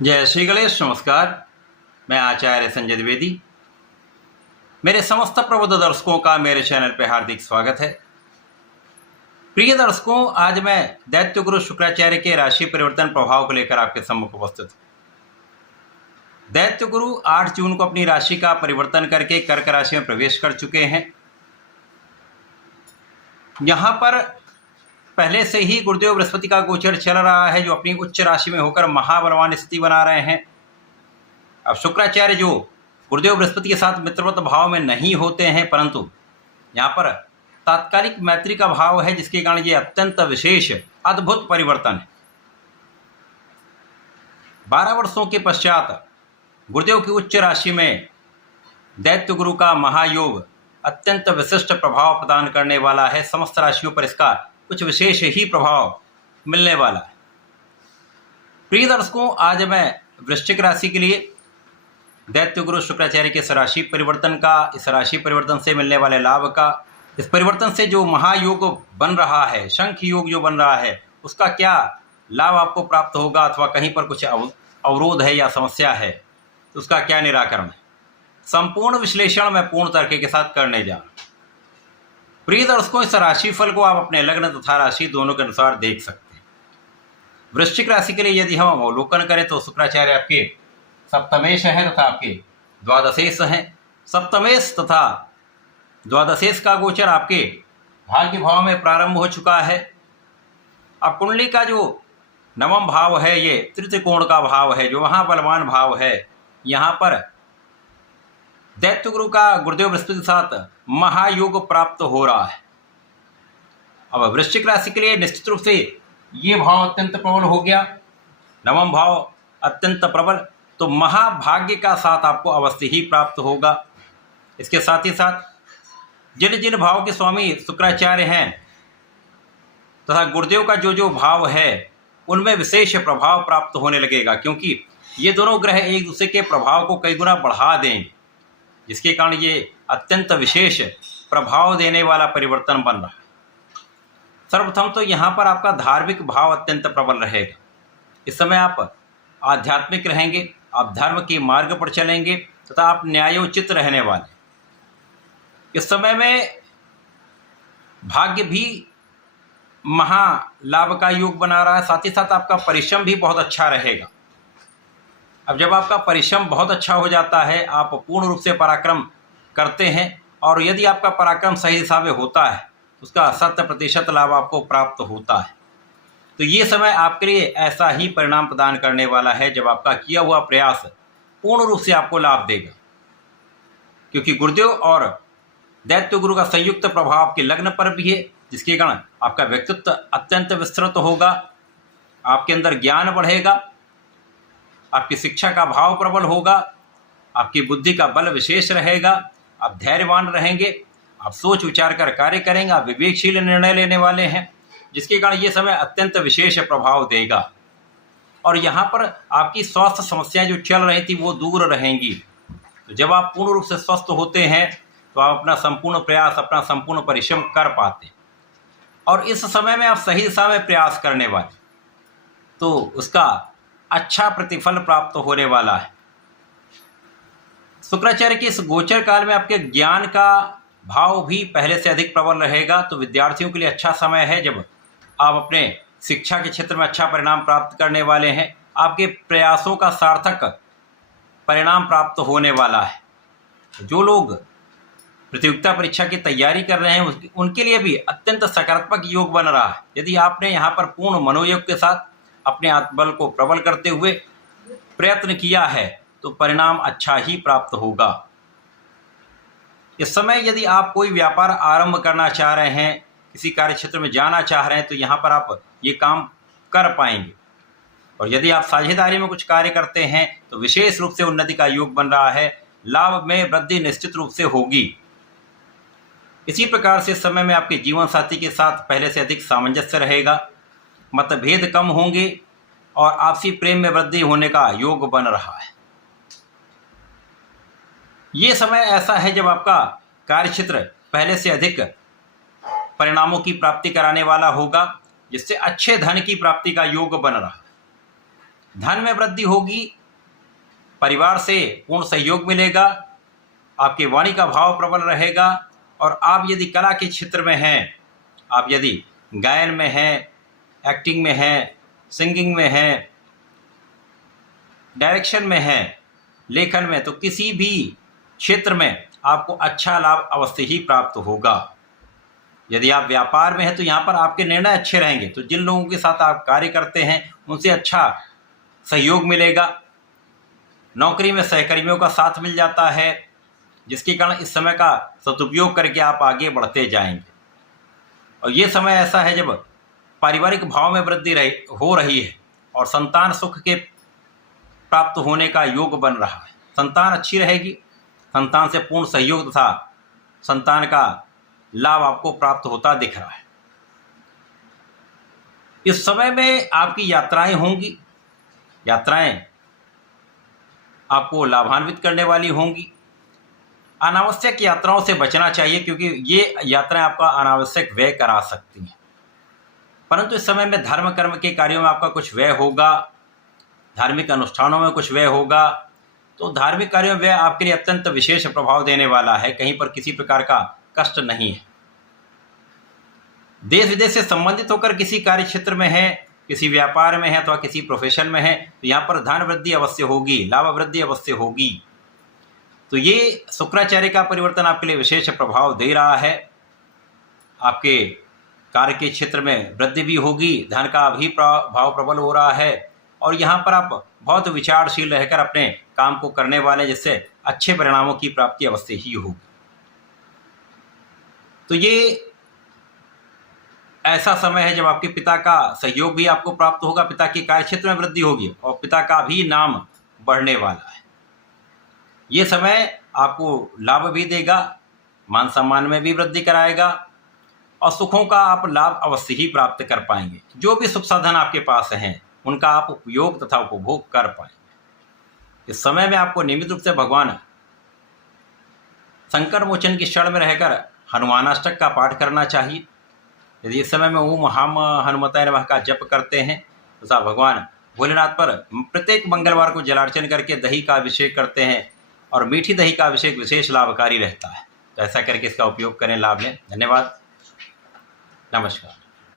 जय श्री गणेश। नमस्कार। मैं आचार्य संजय द्विवेदी। मेरे समस्त प्रबुद्ध दर्शकों का मेरे चैनल पर हार्दिक स्वागत है। प्रिय दर्शकों, आज मैं दैत्य गुरु शुक्राचार्य के राशि परिवर्तन प्रभाव को लेकर आपके सम्मुख उपस्थित हूँ। दैत्य गुरु 8 जून को अपनी राशि का परिवर्तन करके कर्क राशि में प्रवेश कर चुके हैं। यहाँ पर पहले से ही गुरुदेव बृहस्पति का गोचर चल रहा है, जो अपनी उच्च राशि में होकर महाबलवान स्थिति बना रहे हैं। अब शुक्राचार्य जो गुरुदेव बृहस्पति के साथ मित्रवत भाव में नहीं होते हैं, परंतु यहाँ पर तात्कालिक मैत्री का भाव है, जिसके कारण ये अत्यंत विशेष अद्भुत परिवर्तन है। 12 वर्षों के पश्चात गुरुदेव की उच्च राशि में दैत्य गुरु का महायोग अत्यंत विशिष्ट प्रभाव प्रदान करने वाला है। समस्त राशियों पर इसका कुछ विशेष ही प्रभाव मिलने वाला है। प्रिय दर्शकों, आज मैं वृश्चिक राशि के लिए दैत्य गुरु शुक्राचार्य के इस राशि परिवर्तन का, इस राशि परिवर्तन से मिलने वाले लाभ का, इस परिवर्तन से जो महायोग बन रहा है, शंख योग जो बन रहा है, उसका क्या लाभ आपको प्राप्त होगा, अथवा कहीं पर कुछ अवरोध है या समस्या है तो उसका क्या निराकरण है, संपूर्ण विश्लेषण मैं पूर्ण तरीके के साथ करने जा रहा हूं। प्रिय दर्शकों, इस राशिफल को आप अपने लग्न तथा राशि दोनों के अनुसार देख सकते हैं। वृश्चिक राशि के लिए यदि हम अवलोकन करें तो शुक्राचार्य आपके सप्तमेश हैं तथा आपके द्वादशेश हैं। सप्तमेश तथा द्वादशेश का गोचर आपके भाग्य भाव में प्रारंभ हो चुका है। अब कुंडली का जो नवम भाव है, ये त्रिकोण का भाव है, जो वहाँ बलवान भाव है। यहाँ पर दैत्य गुरु का गुरुदेव बृहस्पति के साथ महायोग प्राप्त हो रहा है। अब वृश्चिक राशि के लिए निश्चित रूप से ये भाव अत्यंत प्रबल हो गया, नवम भाव अत्यंत प्रबल, तो महाभाग्य का साथ आपको अवश्य ही प्राप्त होगा। इसके साथ ही साथ जिन जिन भाव के स्वामी शुक्राचार्य हैं तथा गुरुदेव का जो जो भाव है, उनमें विशेष प्रभाव प्राप्त होने लगेगा, क्योंकि ये दोनों ग्रह एक दूसरे के प्रभाव को कई गुना बढ़ा देंगे, जिसके कारण ये अत्यंत विशेष प्रभाव देने वाला परिवर्तन बन रहा है। सर्वप्रथम तो यहाँ पर आपका धार्मिक भाव अत्यंत प्रबल रहेगा। इस समय आप आध्यात्मिक रहेंगे, आप धर्म के मार्ग पर चलेंगे तथा आप न्यायोचित रहने वाले। इस समय में भाग्य भी महालाभ का योग बना रहा है, साथ ही साथ आपका परिश्रम भी बहुत अच्छा रहेगा। अब जब आपका परिश्रम बहुत अच्छा हो जाता है, आप पूर्ण रूप से पराक्रम करते हैं, और यदि आपका पराक्रम सही दिशा में होता है, उसका 100% लाभ आपको प्राप्त होता है। तो ये समय आपके लिए ऐसा ही परिणाम प्रदान करने वाला है, जब आपका किया हुआ प्रयास पूर्ण रूप से आपको लाभ देगा, क्योंकि गुरुदेव और दैत्य गुरु का संयुक्त प्रभाव आपके लग्न पर भी है, जिसके कारण आपका व्यक्तित्व अत्यंत विस्तृत होगा, आपके अंदर ज्ञान बढ़ेगा, आपकी शिक्षा का भाव प्रबल होगा, आपकी बुद्धि का बल विशेष रहेगा, आप धैर्यवान रहेंगे, आप सोच विचार कर कार्य करेंगे, आप विवेकशील निर्णय लेने वाले हैं, जिसके कारण ये समय अत्यंत विशेष प्रभाव देगा। और यहाँ पर आपकी स्वास्थ्य समस्याएं जो चल रही थी वो दूर रहेंगी। तो जब आप पूर्ण रूप से स्वस्थ होते हैं तो आप अपना संपूर्ण प्रयास, अपना संपूर्ण परिश्रम कर पाते हैं, और इस समय में आप सही दिशा में प्रयास करने वाले, तो उसका अच्छा प्रतिफल प्राप्त होने वाला है। शुक्राचार्य के इस गोचर काल में आपके ज्ञान का भाव भी पहले से अधिक प्रबल रहेगा, तो विद्यार्थियों के लिए अच्छा समय है, जब आप अपने शिक्षा के क्षेत्र में अच्छा परिणाम प्राप्त करने वाले हैं। आपके प्रयासों का सार्थक परिणाम प्राप्त होने वाला है। जो लोग प्रतियोगिता परीक्षा की तैयारी कर रहे हैं, उनके लिए भी अत्यंत सकारात्मक योग बन रहा है। यदि आपने यहाँ पर पूर्ण मनोयोग के साथ अपने आत्मबल को प्रबल करते हुए प्रयत्न किया है, तो परिणाम अच्छा ही प्राप्त होगा। इस समय यदि आप कोई व्यापार आरंभ करना चाह रहे हैं, किसी कार्य क्षेत्र में जाना चाह रहे हैं, तो यहाँ पर आप ये काम कर पाएंगे। और यदि आप साझेदारी में कुछ कार्य करते हैं तो विशेष रूप से उन्नति का योग बन रहा है, लाभ में वृद्धि निश्चित रूप से होगी। इसी प्रकार से इस समय में आपके जीवन साथी के साथ पहले से अधिक सामंजस्य रहेगा, मतभेद कम होंगे और आपसी प्रेम में वृद्धि होने का योग बन रहा है। ये समय ऐसा है जब आपका कार्यक्षेत्र पहले से अधिक परिणामों की प्राप्ति कराने वाला होगा, जिससे अच्छे धन की प्राप्ति का योग बन रहा है। धन में वृद्धि होगी, परिवार से पूर्ण सहयोग मिलेगा, आपकी वाणी का भाव प्रबल रहेगा। और आप यदि कला के क्षेत्र में हैं, आप यदि गायन में हैं, एक्टिंग में हैं, सिंगिंग में हैं, डायरेक्शन में हैं, लेखन में, तो किसी भी क्षेत्र में आपको अच्छा लाभ अवश्य ही प्राप्त होगा। यदि आप व्यापार में हैं तो यहाँ पर आपके निर्णय अच्छे रहेंगे, तो जिन लोगों के साथ आप कार्य करते हैं उनसे अच्छा सहयोग मिलेगा। नौकरी में सहकर्मियों का साथ मिल जाता है, जिसके कारण इस समय का सदुपयोग करके आप आगे बढ़ते जाएंगे। और ये समय ऐसा है जब पारिवारिक भाव में वृद्धि हो रही है और संतान सुख के प्राप्त होने का योग बन रहा है। संतान अच्छी रहेगी, संतान से पूर्ण सहयोग तथा संतान का लाभ आपको प्राप्त होता दिख रहा है। इस समय में आपकी यात्राएं होंगी, यात्राएं आपको लाभान्वित करने वाली होंगी। अनावश्यक यात्राओं से बचना चाहिए, क्योंकि ये यात्राएं आपका अनावश्यक व्यय करा सकती हैं। परंतु इस समय में धर्म कर्म के कार्यों में आपका कुछ व्यय होगा, धार्मिक अनुष्ठानों में कुछ व्यय होगा। तो धार्मिक कार्यों में व्यय आपके लिए अत्यंत विशेष प्रभाव देने वाला है, कहीं पर किसी प्रकार का कष्ट नहीं है। देश विदेश से संबंधित होकर किसी कार्य क्षेत्र में है, किसी व्यापार में है अथवा किसी प्रोफेशन में है, तो यहाँ पर धन वृद्धि अवश्य होगी, लाभ वृद्धि अवश्य होगी। तो ये शुक्राचार्य का परिवर्तन आपके लिए विशेष प्रभाव दे रहा है। आपके कार्य के क्षेत्र में वृद्धि भी होगी, धन का भी भाव प्रबल हो रहा है, और यहाँ पर आप बहुत विचारशील रहकर अपने काम को करने वाले, जिससे अच्छे परिणामों की प्राप्ति अवश्य ही होगी। तो ये ऐसा समय है जब आपके पिता का सहयोग भी आपको प्राप्त होगा, पिता के कार्य क्षेत्र में वृद्धि होगी और पिता का भी नाम बढ़ने वाला है। ये समय आपको लाभ भी देगा, मान सम्मान में भी वृद्धि कराएगा और सुखों का आप लाभ अवश्य ही प्राप्त कर पाएंगे। जो भी सुख साधन आपके पास हैं उनका आप उपयोग तथा उपभोग कर पाएंगे। इस समय में आपको नियमित रूप से भगवान संकट मोचन की शरण में रहकर हनुमानाष्टक का पाठ करना चाहिए। यदि इस समय में ओम हम हनुमताय नमः का जप करते हैं तो भगवान भोलेनाथ पर प्रत्येक मंगलवार को जलार्चन करके दही का अभिषेक करते हैं, और मीठी दही का अभिषेक विशेष लाभकारी रहता है। तो ऐसा करके इसका उपयोग करें, लाभ लें। धन्यवाद, नमस्कार।